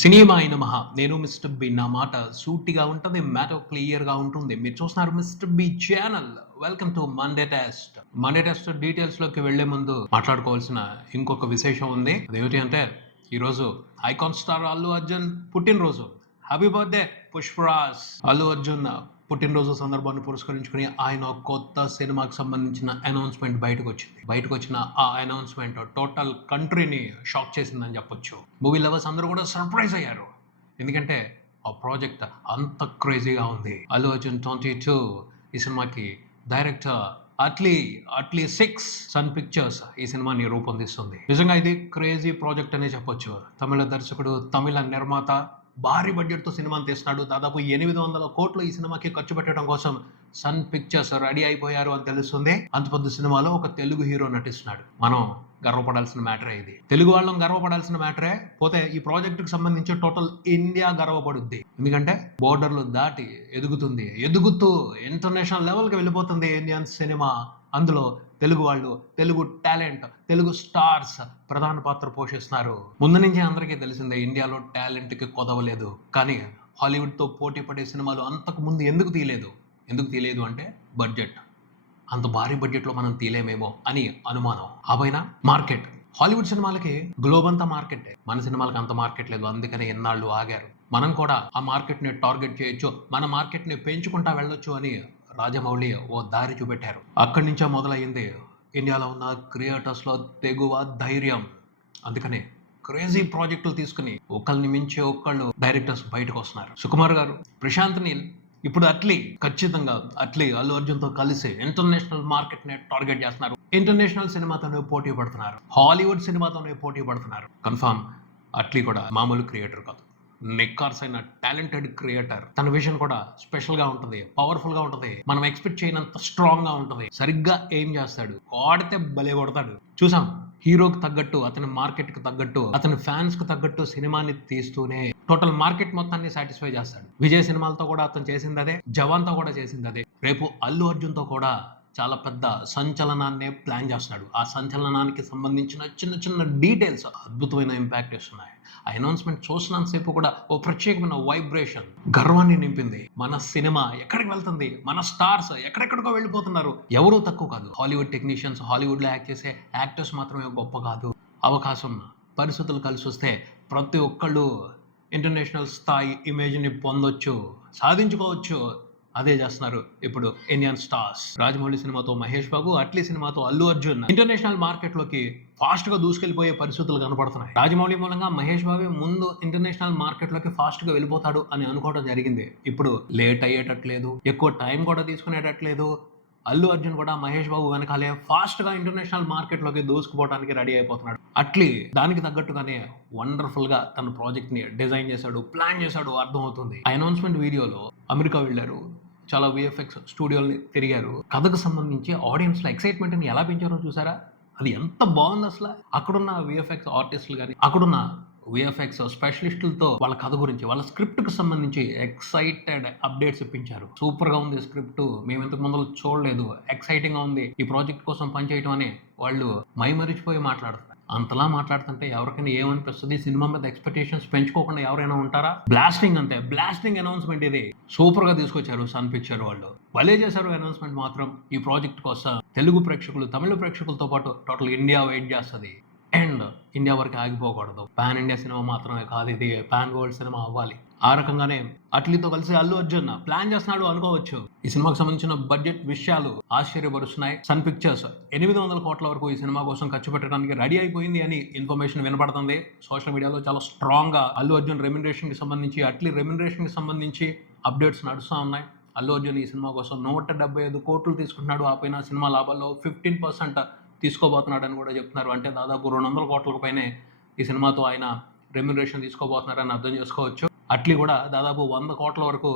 Cinema అయిన మహా నేను మిస్టర్ బి. నా మాట సూటిగా ఉంటుంది, మ్యాటర్ క్లియర్‌గా ఉంటుంది. మీరు చూస్తున్నారు mister B channel. Welcome to Monday test. Monday test డీటెయిల్స్‌లోకి వెళ్ళే ముందు మాట్లాడుకోవాల్సిన ఇంకొక విశేషం ఉంది. అదేమిటి అంటే ఈరోజు ఐకాన్ స్టార్ అల్లు అర్జున్ పుట్టినరోజు. Happy birthday Pushparaj. అల్లు అర్జున్ పుట్టినరోజు సందర్భాన్ని పురస్కరించుకుని ఆయన కొత్త సినిమాకి సంబంధించిన అనౌన్స్మెంట్ బయటకు వచ్చిన ఆ అనౌన్స్మెంట్ టోటల్ కంట్రీని షాక్ చేసిందని చెప్పొచ్చు. మూవీ లవర్స్ అందరూ కూడా సర్ప్రైజ్ అయ్యారు, ఎందుకంటే ఆ ప్రాజెక్ట్ అంత క్రేజీగా ఉంది. అల్లు అర్జున్ 22 ఈ సినిమాకి డైరెక్టర్ అట్లీ 6 సన్ పిక్చర్స్ ఈ సినిమాని రూపొందిస్తుంది. నిజంగా ఇది క్రేజీ ప్రాజెక్ట్ అనే చెప్పొచ్చు. తమిళ దర్శకుడు, తమిళ నిర్మాత భారీ బడ్జెట్తో సినిమాని తీస్తున్నాడు. దాదాపు 800 కోట్లు ఈ సినిమాకి ఖర్చు పెట్టడం కోసం సన్ పిక్చర్స్ రెడీ అయిపోయారు అని తెలుస్తుంది. అంత పెద్ద సినిమాలో ఒక తెలుగు హీరో నటిస్తున్నాడు. మనం గర్వపడాల్సిన మ్యాటరే ఇది. తెలుగు వాళ్ళం గర్వపడాల్సిన మ్యాటరే. పోతే ఈ ప్రాజెక్టుకి సంబంధించి టోటల్ ఇండియా గర్వపడుద్ది. ఎందుకంటే బోర్డర్లు దాటి ఎదుగుతూ ఇంటర్నేషనల్ లెవెల్కి వెళ్ళిపోతుంది ఇండియన్ సినిమా. అందులో తెలుగు వాళ్ళు, తెలుగు టాలెంట్, తెలుగు స్టార్స్ ప్రధాన పాత్ర పోషిస్తున్నారు. ముందు నుంచి అందరికీ తెలిసిందే ఇండియాలో టాలెంట్కి కొదవలేదు. కానీ హాలీవుడ్తో పోటీ పడే సినిమాలు అంతకు ముందు ఎందుకు తీయలేదు అంటే బడ్జెట్. అంత భారీ బడ్జెట్లో మనం తీయలేమేమో అని అనుమానం. ఆ పైన మార్కెట్. హాలీవుడ్ సినిమాలకి గ్లోబ్ అంతా మార్కెటే, మన సినిమాలకి అంత మార్కెట్ లేదు. అందుకని ఎన్నాళ్ళు ఆగారు. మనం కూడా ఆ మార్కెట్ని టార్గెట్ చేయొచ్చు, మన మార్కెట్ని పెంచుకుంటా వెళ్ళొచ్చు అని రాజమౌళి ఓ దారి చూపెట్టారు. అక్కడి నుంచే మొదలయ్యింది ఇండియాలో ఉన్న క్రియేటర్స్లో తెగువ, ధైర్యం. అందుకనే క్రేజీ ప్రాజెక్టులు తీసుకుని ఒకళ్ళని మించి ఒకళ్ళు డైరెక్టర్స్ బయటకు వస్తున్నారు. సుకుమార్ గారు, ప్రశాంత్ నీల్, ఇప్పుడు ఖచ్చితంగా అల్లు అర్జున్తో కలిసి ఇంటర్నేషనల్ మార్కెట్ని టార్గెట్ చేస్తున్నారు. ఇంటర్నేషనల్ సినిమాతోనే పోటీ పడుతున్నారు, హాలీవుడ్ సినిమాతోనే పోటీ పడుతున్నారు. కన్ఫర్మ్ అట్లీ కూడా మామూలు క్రియేటర్ కాదు, నిక్కార్స్ అయిన టాలెంటెడ్ క్రియేటర్. తన విజన్ కూడా స్పెషల్ గా ఉంటుంది, పవర్ఫుల్ గా ఉంటుంది, మనం ఎక్స్పెక్ట్ చేయనంత స్ట్రాంగ్ గా ఉంటుంది. సరిగ్గా ఏం చేస్తాడు, కొడితే భలే కొడతాడు. చూసాం, హీరోకి తగ్గట్టు, అతని మార్కెట్ కి తగ్గట్టు, అతని ఫ్యాన్స్ కి తగ్గట్టు సినిమాని తీస్తూనే టోటల్ మార్కెట్ మొత్తాన్ని సాటిస్ఫై చేస్తాడు. విజయ్ సినిమాలతో కూడా అతను చేసింది అదే, జవాన్ తో కూడా చేసింది అదే. రేపు అల్లు అర్జున్ తో కూడా చాలా పెద్ద సంచలనాన్ని ప్లాన్ చేస్తున్నాడు. ఆ సంచలనానికి సంబంధించిన చిన్న డీటెయిల్స్ అద్భుతమైన ఇంపాక్ట్ ఇస్తున్నాయి. ఆ అనౌన్స్మెంట్ చూసినంతసేపు కూడా ఓ ప్రత్యేకమైన వైబ్రేషన్, గర్వాన్ని నింపింది. మన సినిమా ఎక్కడికి వెళ్తుంది, మన స్టార్స్ ఎక్కడెక్కడికో వెళ్ళిపోతున్నారు. ఎవరూ తక్కువ కాదు. హాలీవుడ్ టెక్నీషియన్స్, హాలీవుడ్లో యాక్ట్ చేసే యాక్టర్స్ మాత్రమే గొప్ప కాదు. అవకాశం, పరిస్థితులు కలిసి వస్తే ప్రతి ఒక్కళ్ళు ఇంటర్నేషనల్ స్థాయి ఇమేజ్ని పొందొచ్చు, సాధించుకోవచ్చు. అదే చేస్తున్నారు ఇప్పుడు ఇండియన్ స్టార్స్. రాజమౌళి సినిమాతో మహేష్ బాబు, అట్లీ సినిమాతో అల్లు అర్జున్ ఇంటర్నేషనల్ మార్కెట్ లోకి ఫాస్ట్ గా దూసుకెళ్లిపోయే పరిస్థితులు కనపడుతున్నాయి. రాజమౌళి మూలంగా మహేష్ బాబు ముందు ఇంటర్నేషనల్ మార్కెట్ లోకి ఫాస్ట్ గా వెళ్ళిపోతాడు అని అనుకోవడం జరిగింది. ఇప్పుడు లేట్ అయ్యేటట్లేదు, ఎక్కువ టైం కూడా తీసుకునేటట్లేదు. అల్లు అర్జున్ కూడా మహేష్ బాబు వెనకాలే ఫాస్ట్ గా ఇంటర్నేషనల్ మార్కెట్ లోకి దూసుకుపోవడానికి రెడీ అయిపోతున్నాడు. అట్లీ దానికి తగ్గట్టుగానే వండర్ఫుల్ గా తన ప్రాజెక్ట్ ని డిజైన్ చేశాడు, ప్లాన్ చేశాడు, అర్థమవుతుంది. ఆ అనౌన్స్మెంట్ వీడియోలో అమెరికా వెళ్ళారు, చాలా విఎఫ్ఎక్స్ స్టూడియోని తిరిగారు. కథకు సంబంధించి ఆడియన్స్ లో ఎక్సైట్మెంట్ ని ఎలా పెంచారో చూసారా? అది ఎంత బాగుంది అసలు. అక్కడున్న విఎఫ్ఎక్స్ ఆర్టిస్టులు కానీ, అక్కడున్న విఎఫ్ఎక్స్ స్పెషలిస్టులతో వాళ్ళ కథ గురించి, వాళ్ళ స్క్రిప్ట్ కు సంబంధించి ఎక్సైటెడ్ అప్డేట్స్ ఇప్పించారు. సూపర్ గా ఉంది స్క్రిప్ట్, మేము ఇంతకు ముందు చూడలేదు, ఎక్సైటింగ్ గా ఉంది ఈ ప్రాజెక్ట్ కోసం పనిచేయడం అని వాళ్ళు మైమరిచిపోయి మాట్లాడుతారు. అంతలా మాట్లాడుతుంటే ఎవరికైనా ఏమనిపిస్తుంది? సినిమా మీద ఎక్స్పెక్టేషన్స్ పెంచుకోకుండా ఎవరైనా ఉంటారా? బ్లాస్టింగ్ అంతే, బ్లాస్టింగ్ అనౌన్స్మెంట్ ఇది. సూపర్ గా తీసుకొచ్చారు సన్ పిక్చర్ వాళ్ళు, భలే చేశారు అనౌన్స్మెంట్ మాత్రం. ఈ ప్రాజెక్ట్ కోసం తెలుగు ప్రేక్షకులు, తమిళ ప్రేక్షకులతో పాటు టోటల్ ఇండియా వెయిట్ చేస్తుంది. అండ్ ఇండియా వరకు ఆగిపోకూడదు. పాన్ ఇండియా సినిమా మాత్రమే కాదు, ఇది పాన్ వరల్డ్ సినిమా అవ్వాలి. ఆ రకంగానే అట్లీతో కలిసి అల్లు అర్జున్ ప్లాన్ చేస్తున్నాడు అనుకోవచ్చు. ఈ సినిమాకి సంబంధించిన బడ్జెట్ విషయాలు ఆశ్చర్యపరుస్తున్నాయి. సన్ పిక్చర్స్ 800 కోట్ల వరకు ఈ సినిమా కోసం ఖర్చు పెట్టడానికి రెడీ అయిపోయింది అని ఇన్ఫర్మేషన్ వినపడుతుంది. సోషల్ మీడియాలో చాలా స్ట్రాంగ్ గా అల్లు అర్జున్ రెమ్యునరేషన్ కి సంబంధించి, అట్లీ రెమ్యునరేషన్ కి సంబంధించి అప్డేట్స్ నడుస్తూ ఉన్నాయి. అల్లు అర్జున్ ఈ సినిమా కోసం 175 కోట్లు తీసుకుంటున్నాడు. ఆ పైన సినిమా లాభాల్లో 15% తీసుకోబోతున్నాడు అని కూడా చెప్తున్నారు. అంటే దాదాపు 200 కోట్లకు పైనే ఈ సినిమాతో ఆయన రెమ్యునరేషన్ తీసుకోబోతున్నారని అర్థం చేసుకోవచ్చు. అట్లీ కూడా దాదాపు 100 కోట్ల వరకు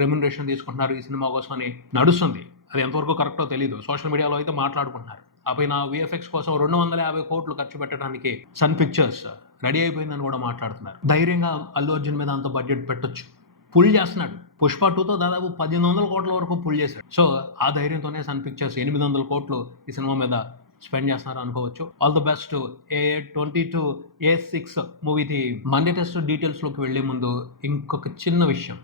రెమ్యునరేషన్ తీసుకుంటున్నారు ఈ సినిమా కోసం అని నడుస్తుంది. అది ఎంతవరకు కరెక్టో తెలియదు, సోషల్ మీడియాలో అయితే మాట్లాడుకుంటున్నారు. ఆ పైన విఎఫ్ఎక్స్ కోసం 250 కోట్లు ఖర్చు పెట్టడానికి సన్ పిక్చర్స్ రెడీ అయిపోయిందని కూడా మాట్లాడుతున్నారు. ధైర్యంగా అల్లు అర్జున్ మీద అంత బడ్జెట్ పెట్టొచ్చు, పుల్ చేస్తున్నాడు. పుష్ప 2తో దాదాపు 1800 కోట్ల వరకు పుల్ చేశాడు. సో ఆ ధైర్యంతోనే సన్ పిక్చర్స్ 800 కోట్లు ఈ సినిమా మీద స్పెండ్ చేస్తున్నారు అనుకోవచ్చు. All the best A22 A6 మూవీది. మండే టెస్ట్ డీటెయిల్స్ లోకి వెళ్లే ముందు ఇంకొక చిన్న విషయం.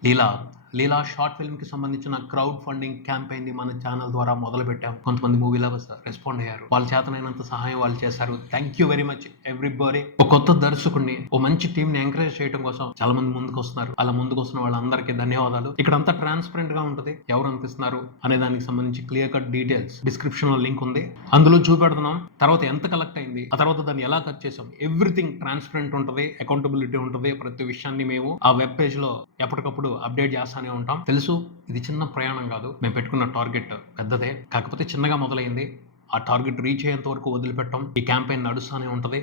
లీలా షార్ట్ ఫిల్మ్ కి సంబంధించిన క్రౌడ్ ఫండింగ్ క్యాంపెయిన్ ని మన ఛానల్ ద్వారా మొదలు పెట్టాం. కొంతమంది మూవీ లవర్స్ రెస్పాండ్ అయ్యారు. వాళ్ళ చేతనైనంత సహాయం వాళ్ళు చేశారు. Thank you very much everybody. ఒక కొత్త దర్శకుడిని, ఒక మంచి టీమ్ ని ఎంకరేజ్ చేయడం కోసం చాలా మంది ముందుకు వస్తున్నారు. అలా ముందుకు వస్తున్న వాళ్ళందరికీ ధన్యవాదాలు. ఇక్కడ అంతా ట్రాన్స్పరెంట్ గా ఉంటుంది. ఎవరు అంత ఇస్తున్నారు అనే దానికి సంబంధించి క్లియర్ కట్ డీటెయిల్స్ డిస్క్రిప్షన్ లో లింక్ ఉంది, అందులో చూపెడుతున్నాం. తర్వాత ఎంత కలెక్ట్ అయింది, ఆ తర్వాత దాన్ని ఎలా ఖర్చు చేసాం, ఎవ్రీథింగ్ ట్రాన్స్పరెంట్ ఉంటుంది, అకౌంటబిలిటీ ఉంటుంది. ప్రతి విషయాన్ని మేము ఆ వెబ్ పేజ్ లో ఎప్పటికప్పుడు అప్డేట్ చేస్తానే ఉంటాం. తెలుసు ఇది చిన్న ప్రయాణం కాదు, మేము పెట్టుకున్న టార్గెట్ పెద్దదే, కాకపోతే చిన్నగా మొదలైంది. ఆ టార్గెట్ రీచ్ అయ్యేంత వరకు వదిలిపెట్టం. ఈ క్యాంపెయిన్ నడుస్తూనే ఉంటుంది.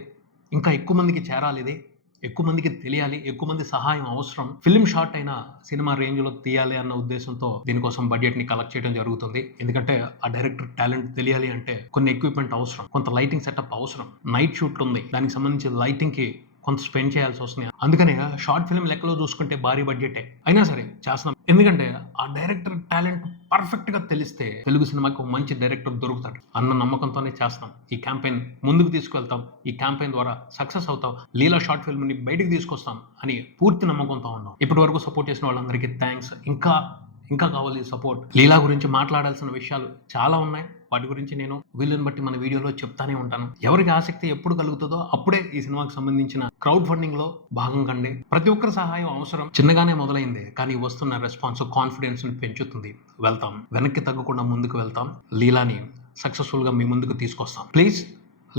ఇంకా ఎక్కువ మందికి చేరాలి, ఇది ఎక్కువ మందికి తెలియాలి, ఎక్కువ మంది సహాయం అవసరం. ఫిల్మ్ షార్ట్ అయినా సినిమా రేంజ్ లో తీయాలి అన్న ఉద్దేశంతో దీనికోసం బడ్జెట్ ని కలెక్ట్ చేయడం జరుగుతుంది. ఎందుకంటే ఆ డైరెక్టర్ టాలెంట్ తెలియాలి అంటే కొన్ని ఎక్విప్మెంట్ అవసరం, కొంత లైటింగ్ సెటప్ అవసరం, నైట్ షూట్ ఉంది, దానికి సంబంధించి లైటింగ్ కి కొంత స్పెండ్ చేయాల్సి వస్తుంది. అందుకనే షార్ట్ ఫిల్మ్ లెక్కలో చూసుకుంటే భారీ బడ్జెటే అయినా సరే చేస్తున్నాం. ఎందుకంటే ఆ డైరెక్టర్ టాలెంట్ పర్ఫెక్ట్ గా తెలిస్తే తెలుగు సినిమాకి ఒక మంచి డైరెక్టర్ దొరుకుతాడు అన్న నమ్మకంతోనే చేస్తాం. ఈ క్యాంపెయిన్ ముందుకు తీసుకెళ్తాం. ఈ క్యాంపెయిన్ ద్వారా సక్సెస్ అవుతాం. లీలా షార్ట్ ఫిల్మ్ ని బయటికి తీసుకొస్తాం అని పూర్తి నమ్మకంతో ఉన్నాం. ఇప్పటి వరకు సపోర్ట్ చేసిన వాళ్ళందరికీ థ్యాంక్స్. ఇంకా కావాలి సపోర్ట్. లీలా గురించి మాట్లాడాల్సిన విషయాలు చాలా ఉన్నాయి. వాటి గురించి నేను వీళ్ళని బట్టి మన వీడియోలో చెప్తానే ఉంటాను. ఎవరికి ఆసక్తి ఎప్పుడు కలుగుతుందో అప్పుడే ఈ సినిమాకి సంబంధించిన క్రౌడ్ ఫండింగ్ లో భాగం కండి. ప్రతి ఒక్కరి సహాయం అవసరం. చిన్నగానే మొదలైంది, కానీ వస్తున్న రెస్పాన్స్ కాన్ఫిడెన్స్ ని పెంచుతుంది. వెళ్తాం, వెనక్కి తగ్గకుండా ముందుకు వెళ్తాం. లీలాని సక్సెస్ఫుల్ గా మీ ముందుకు తీసుకొస్తాం. Please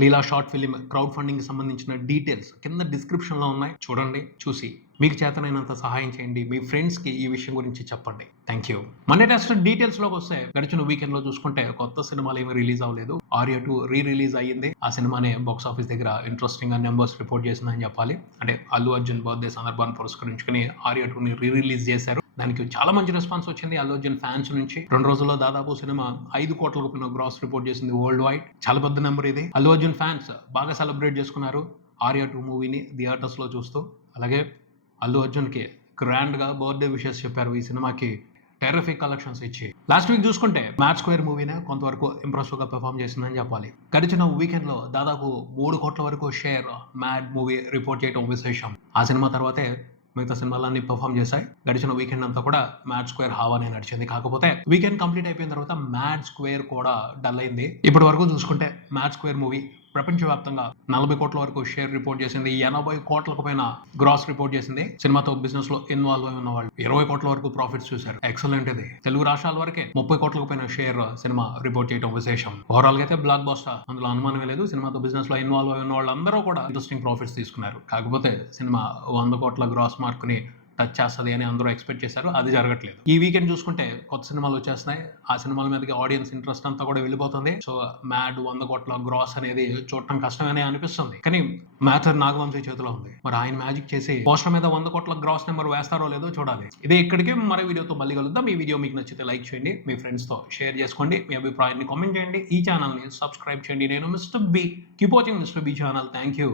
Leela short film crowd funding కి సంబంధించిన డీటెయిల్స్ కింద డిస్క్రిప్షన్ లో ఉన్నాయి, చూడండి. చూసి మీకు చేతనైనంత సహాయం చేయండి. మీ ఫ్రెండ్స్ కి ఈ విషయం గురించి చెప్పండి. Thank you. Monday test details లోకి వస్తే, గడిచిన వీకెండ్ లో చూసుకుంటే కొత్త సినిమాలు ఏమీ రిలీజ్ అవ్వలేదు. ఆర్య 2 రిలీజ్ అయ్యింది. ఆ సినిమానే బాక్స్ ఆఫీస్ దగ్గర ఇంట్రెస్టింగ్ గా నెంబర్స్ రిపోర్ట్ చేసిందని చెప్పాలి. అంటే అల్లు అర్జున్ బర్త్డే సందర్భాన్ని పురస్కరించుకుని ఆర్య 2 రిలీజ్ చేశారు. దానికి చాలా మంచి రెస్పాన్స్ వచ్చింది అల్లు అర్జున్ ఫ్యాన్స్ నుంచి. 2 రోజుల్లో దాదాపు సినిమా 5 కోట్లకు పైన గ్రాస్ రిపోర్ట్ చేసింది వరల్డ్ వైడ్. చాలా పెద్ద నెంబర్ ఇది. అల్లు అర్జున్ ఫ్యాన్స్ బాగా సెలబ్రేట్ చేసుకున్నారు ఆర్య 2 మూవీని థియేటర్స్ లో చూస్తూ. అలాగే అల్లు అర్జున్ కి గ్రాండ్ గా బర్త్డే విషెస్ చెప్పారు. ఈ సినిమాకి టెర్రిఫిక్ కలెక్షన్స్ ఇచ్చి. లాస్ట్ వీక్ చూసుకుంటే మ్యాడ్ స్క్వేర్ మూవీనే కొంతవరకు ఇంప్రెసివ్ గా పెర్ఫామ్ చేసిందని చెప్పాలి. గడిచిన వీకెండ్ లో దాదాపు 3 కోట్ల వరకు షేర్ మ్యాడ్ మూవీ రిపోర్ట్ చేయడం విశేషం. ఆ సినిమా తర్వాతే మిగతా సినిమాలన్నీ పర్ఫామ్ చేశాయి. గడిచిన వీకెండ్ అంతా కూడా మ్యాడ్ స్క్వేర్ హావానే నడిచింది. కాకపోతే వీకెండ్ కంప్లీట్ అయిపోయిన తర్వాత మ్యాడ్ స్క్వేర్ కూడా డల్ అయింది. ఇప్పటి వరకు చూసుకుంటే మ్యాడ్ స్క్వేర్ మూవీ ప్రపంచవ్యాప్తంగా 40 కోట్ల వరకు షేర్ రిపోర్ట్ చేసింది. 80 కోట్లకు పైన గ్రాస్ రిపోర్ట్ చేసింది. సినిమాతో బిజినెస్ లో ఇన్వాల్వ్ అయి ఉన్న వాళ్ళు 20 కోట్ల వరకు ప్రాఫిట్స్ చూశారు. ఎక్సలెంట్ ఇది. తెలుగు రాష్ట్రాల వరకే 30 కోట్లకు పైన షేర్ సినిమా రిపోర్ట్ చేయడం విశేషం. ఓవరాల్ గా అయితే బ్లాక్ బస్టర్, అందులో అనుమానమే లేదు. సినిమాతో బిజినెస్ లో ఇన్వాల్వ్ అయి ఉన్న వాళ్ళందరూ కూడా ఇంట్రెస్టింగ్ ప్రాఫిట్స్ తీసుకున్నారు. కాకపోతే సినిమా 100 కోట్ల గ్రాస్ మార్క్ ని టచ్ చేస్తుంది అని అందరూ ఎక్స్పెక్ట్ చేశారు. అది జరగట్లేదు. ఈ వీకెండ్ చూసుకుంటే కొత్త సినిమాలు వచ్చేస్తున్నాయి. ఆ సినిమాల మీదకి ఆడియన్స్ ఇంట్రెస్ట్ అంతా కూడా వెళ్ళిపోతుంది. సో మ్యాడ్ 100 కోట్ల గ్రాస్ అనేది చూడటం కష్టమనే అనిపిస్తుంది. కానీ మ్యాటర్ నాగవంశీ చేతిలో ఉంది. మరి ఆయన మ్యాజిక్ చేసి పోస్టర్ మీద 100 కోట్ల గ్రాస్ నెంబర్ వేస్తారో లేదో చూడాలి. ఇదే ఇక్కడికి మరో వీడియోతో మళ్ళీ కలుద్దాం. ఈ వీడియో మీకు నచ్చితే లైక్ చేయండి, మీ ఫ్రెండ్స్ తో షేర్ చేసుకోండి, మీ అభిప్రాయాన్ని కామెంట్ చేయండి. ఈ ఛానల్ ని సబ్స్క్రైబ్ చేయండి. నేను mister B. Keep watching mister B channel. Thank you.